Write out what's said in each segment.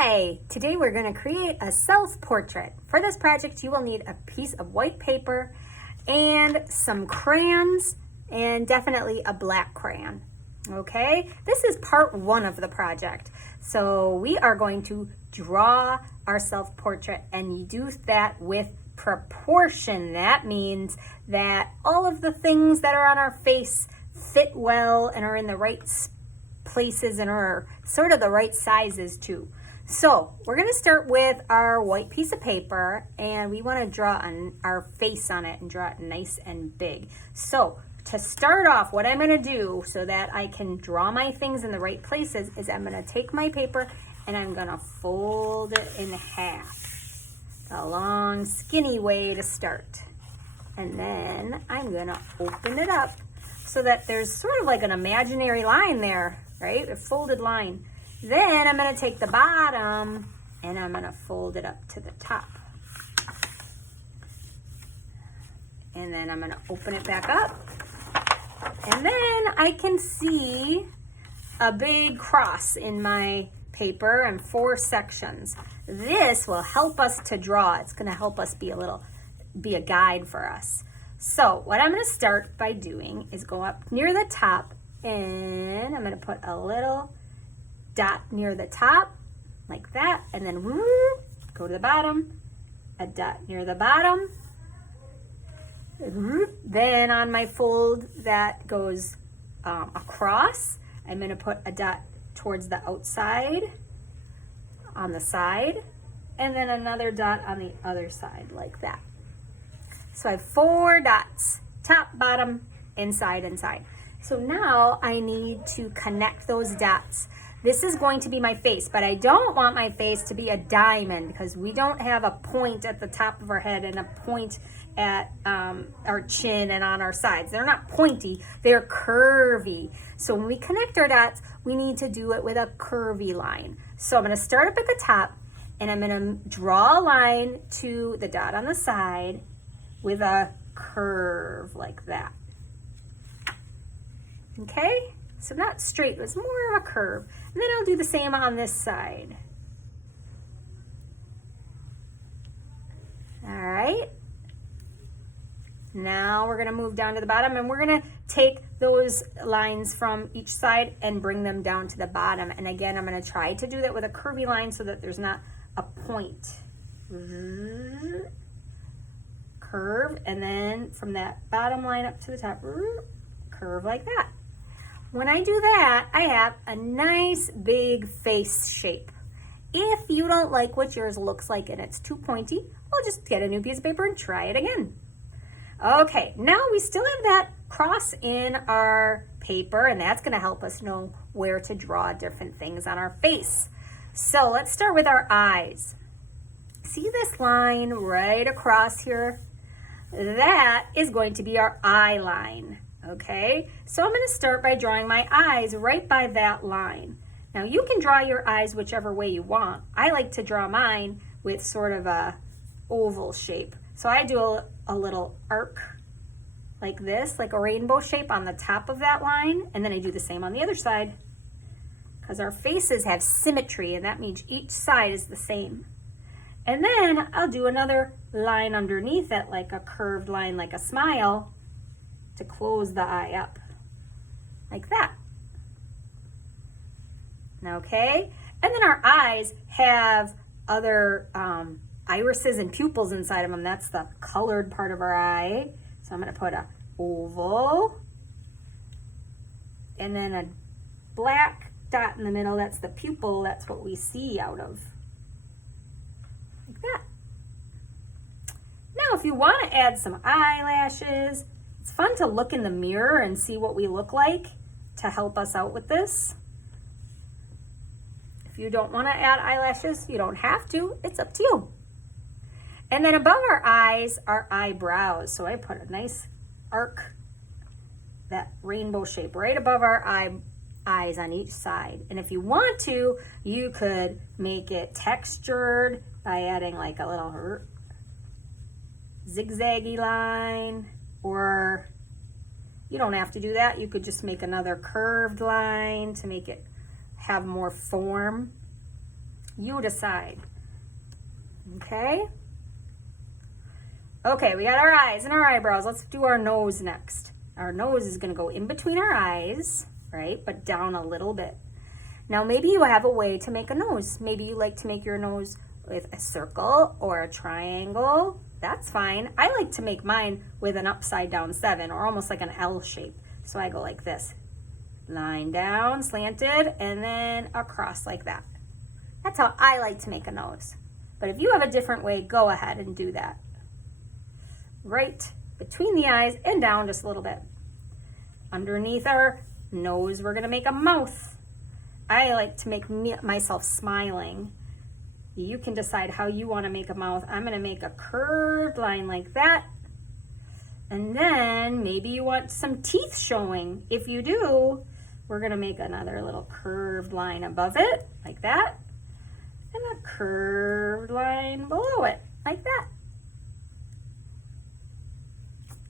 Hi! Today we're going to create a self-portrait. For this project you will need a piece of white paper and some crayons and definitely a black crayon. Okay, this is part one of the project. So we are going to draw our self-portrait and you do that with proportion. That means that all of the things that are on our face fit well and are in the right places and are sort of the right sizes too. So we're going to start with our white piece of paper and we want to draw our face on it and draw it nice and big. So to start off, what I'm going to do so that I can draw my things in the right places is I'm going to take my paper and I'm going to fold it in half. A long skinny way to start. And then I'm going to open it up so that there's sort of like an imaginary line there, right? A folded line. Then I'm going to take the bottom and I'm going to fold it up to the top. And then I'm going to open it back up. And then I can see a big cross in my paper and 4 sections. This will help us to draw. It's going to help us be a guide for us. So what I'm going to start by doing is go up near the top and I'm going to put a little dot near the top like that, and then go to the bottom, a dot near the bottom. Then on my fold that goes across, I'm going to put a dot towards the outside on the side, and then another dot on the other side like that. So I have 4 dots, top, bottom, inside, inside. So now I need to connect those dots. This is going to be my face, but I don't want my face to be a diamond because we don't have a point at the top of our head and a point at our chin and on our sides. They're not pointy, they're curvy. So when we connect our dots, we need to do it with a curvy line. So I'm going to start up at the top and I'm going to draw a line to the dot on the side with a curve like that. Okay? So not straight, it's more of a curve. And then I'll do the same on this side. All right. Now we're going to move down to the bottom and we're going to take those lines from each side and bring them down to the bottom. And again, I'm going to try to do that with a curvy line so that there's not a point. Curve, and then from that bottom line up to the top, curve like that. When I do that, I have a nice big face shape. If you don't like what yours looks like and it's too pointy, well, just get a new piece of paper and try it again. Okay, now we still have that cross in our paper and that's gonna help us know where to draw different things on our face. So let's start with our eyes. See this line right across here? That is going to be our eye line. Okay, so I'm going to start by drawing my eyes right by that line. Now you can draw your eyes whichever way you want. I like to draw mine with sort of a oval shape. So I do a little arc like this, like a rainbow shape on the top of that line, and then I do the same on the other side because our faces have symmetry and that means each side is the same. And then I'll do another line underneath it, like a curved line, like a smile, to close the eye up, like that. Okay, and then our eyes have other irises and pupils inside of them. That's the colored part of our eye. So I'm going to put a oval, and then a black dot in the middle. That's the pupil. That's what we see out of. Like that. Now, if you want to add some eyelashes, it's fun to look in the mirror and see what we look like to help us out with this. If you don't want to add eyelashes, you don't have to. It's up to you. And then above our eyes are eyebrows. So I put a nice arc, that rainbow shape right above our eyes on each side. And if you want to, you could make it textured by adding like a little zigzaggy line. Or you don't have to do that. You could just make another curved line to make it have more form. You decide. Okay? Okay, we got our eyes and our eyebrows. Let's do our nose next. Our nose is going to go in between our eyes, right? But down a little bit. Now, maybe you have a way to make a nose. Maybe you like to make your nose with a circle or a triangle. That's fine. I like to make mine with an upside down 7 or almost like an L shape. So I go like this. Line down, slanted, and then across like that. That's how I like to make a nose. But if you have a different way, go ahead and do that. Right between the eyes and down just a little bit. Underneath our nose, we're going to make a mouth. I like to make myself smiling. You can decide how you want to make a mouth. I'm going to make a curved line like that. And then maybe you want some teeth showing. If you do, we're going to make another little curved line above it, like that. And a curved line below it, like that.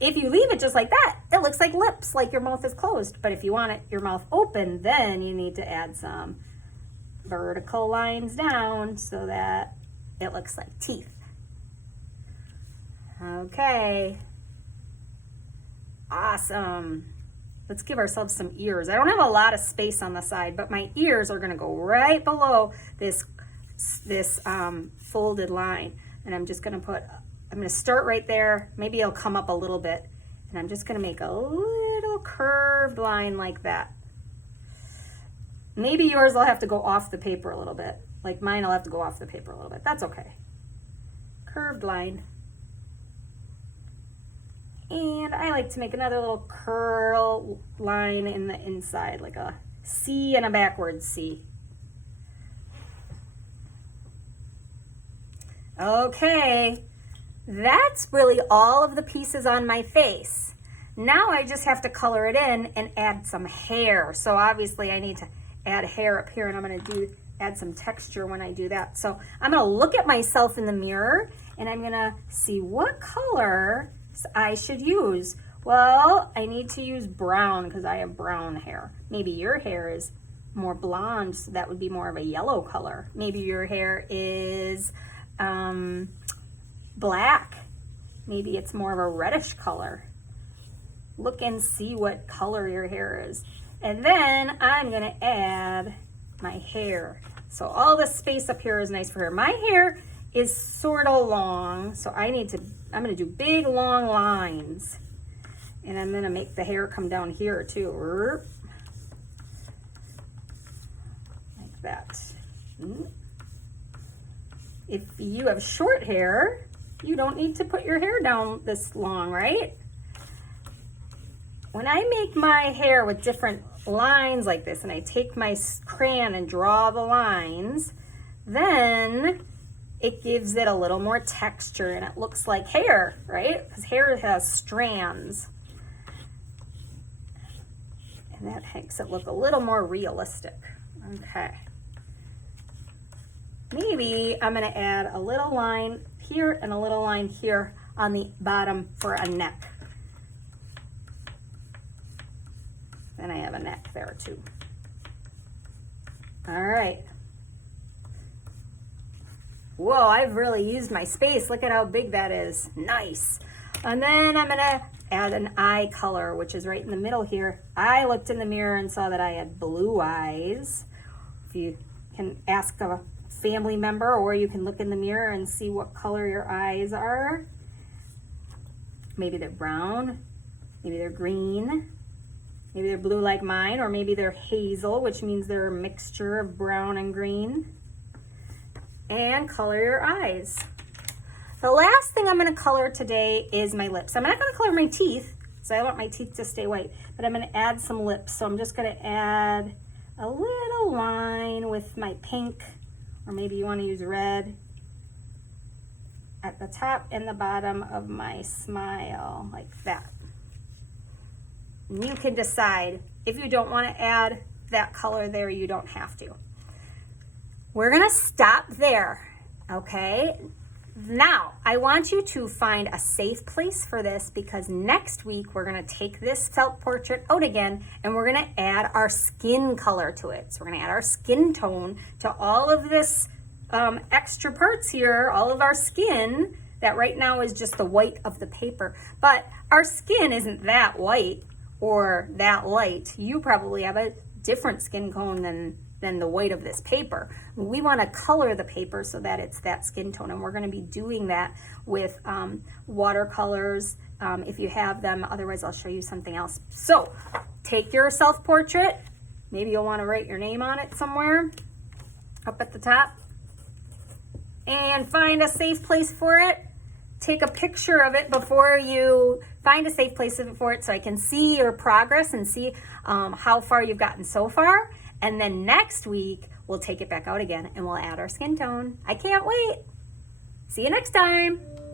If you leave it just like that, it looks like lips, like your mouth is closed. But if you want your mouth open, then you need to add some vertical lines down so that it looks like teeth. Okay. Awesome. Let's give ourselves some ears. I don't have a lot of space on the side, but my ears are going to go right below this folded line. And I'm just going to start right there. Maybe it'll come up a little bit. And I'm just going to make a little curved line like that. Maybe yours will have to go off the paper a little bit. Like mine will have to go off the paper a little bit. That's okay. Curved line. And I like to make another little curl line in the inside, like a C and a backwards C. Okay, that's really all of the pieces on my face. Now I just have to color it in and add some hair. So obviously I need to add hair up here, and I'm going to add some texture when I do that. So I'm going to look at myself in the mirror, and I'm going to see what color I should use. Well, I need to use brown because I have brown hair. Maybe your hair is more blonde, so that would be more of a yellow color. Maybe your hair is black. Maybe it's more of a reddish color. Look and see what color your hair is. And then I'm going to add my hair. So all the space up here is nice for her. My hair is sort of long, so I'm going to do big long lines. And I'm going to make the hair come down here too. Like that. If you have short hair, you don't need to put your hair down this long, right? When I make my hair with different lines like this, and I take my crayon and draw the lines, then it gives it a little more texture and it looks like hair, right? Because hair has strands. And that makes it look a little more realistic. Okay. Maybe I'm going to add a little line here and a little line here on the bottom for a neck. And I have a neck there too. All right. Whoa, I've really used my space. Look at how big that is. Nice. And then I'm going to add an eye color, which is right in the middle here. I looked in the mirror and saw that I had blue eyes. If you can ask a family member, or you can look in the mirror and see what color your eyes are. Maybe they're brown, maybe they're green, maybe they're blue like mine, or maybe they're hazel, which means they're a mixture of brown and green. And color your eyes. The last thing I'm going to color today is my lips. I'm not going to color my teeth, so I want my teeth to stay white, but I'm going to add some lips. So I'm just going to add a little line with my pink, or maybe you want to use red, at the top and the bottom of my smile, like that. And you can decide if you don't want to add that color there, you don't have to. We're going to stop there, okay? Now, I want you to find a safe place for this, because next week we're going to take this felt portrait out again and we're going to add our skin color to it. So we're going to add our skin tone to all of this extra parts here, all of our skin, that right now is just the white of the paper. But our skin isn't that white or that light. You probably have a different skin tone than the white of this paper. We want to color the paper so that it's that skin tone, and we're going to be doing that with watercolors if you have them. Otherwise, I'll show you something else. So take your self-portrait. Maybe you'll want to write your name on it somewhere up at the top, and find a safe place for it. Take a picture of it before you find a safe place for it so I can see your progress and see how far you've gotten so far. And then next week, we'll take it back out again and we'll add our skin tone. I can't wait. See you next time.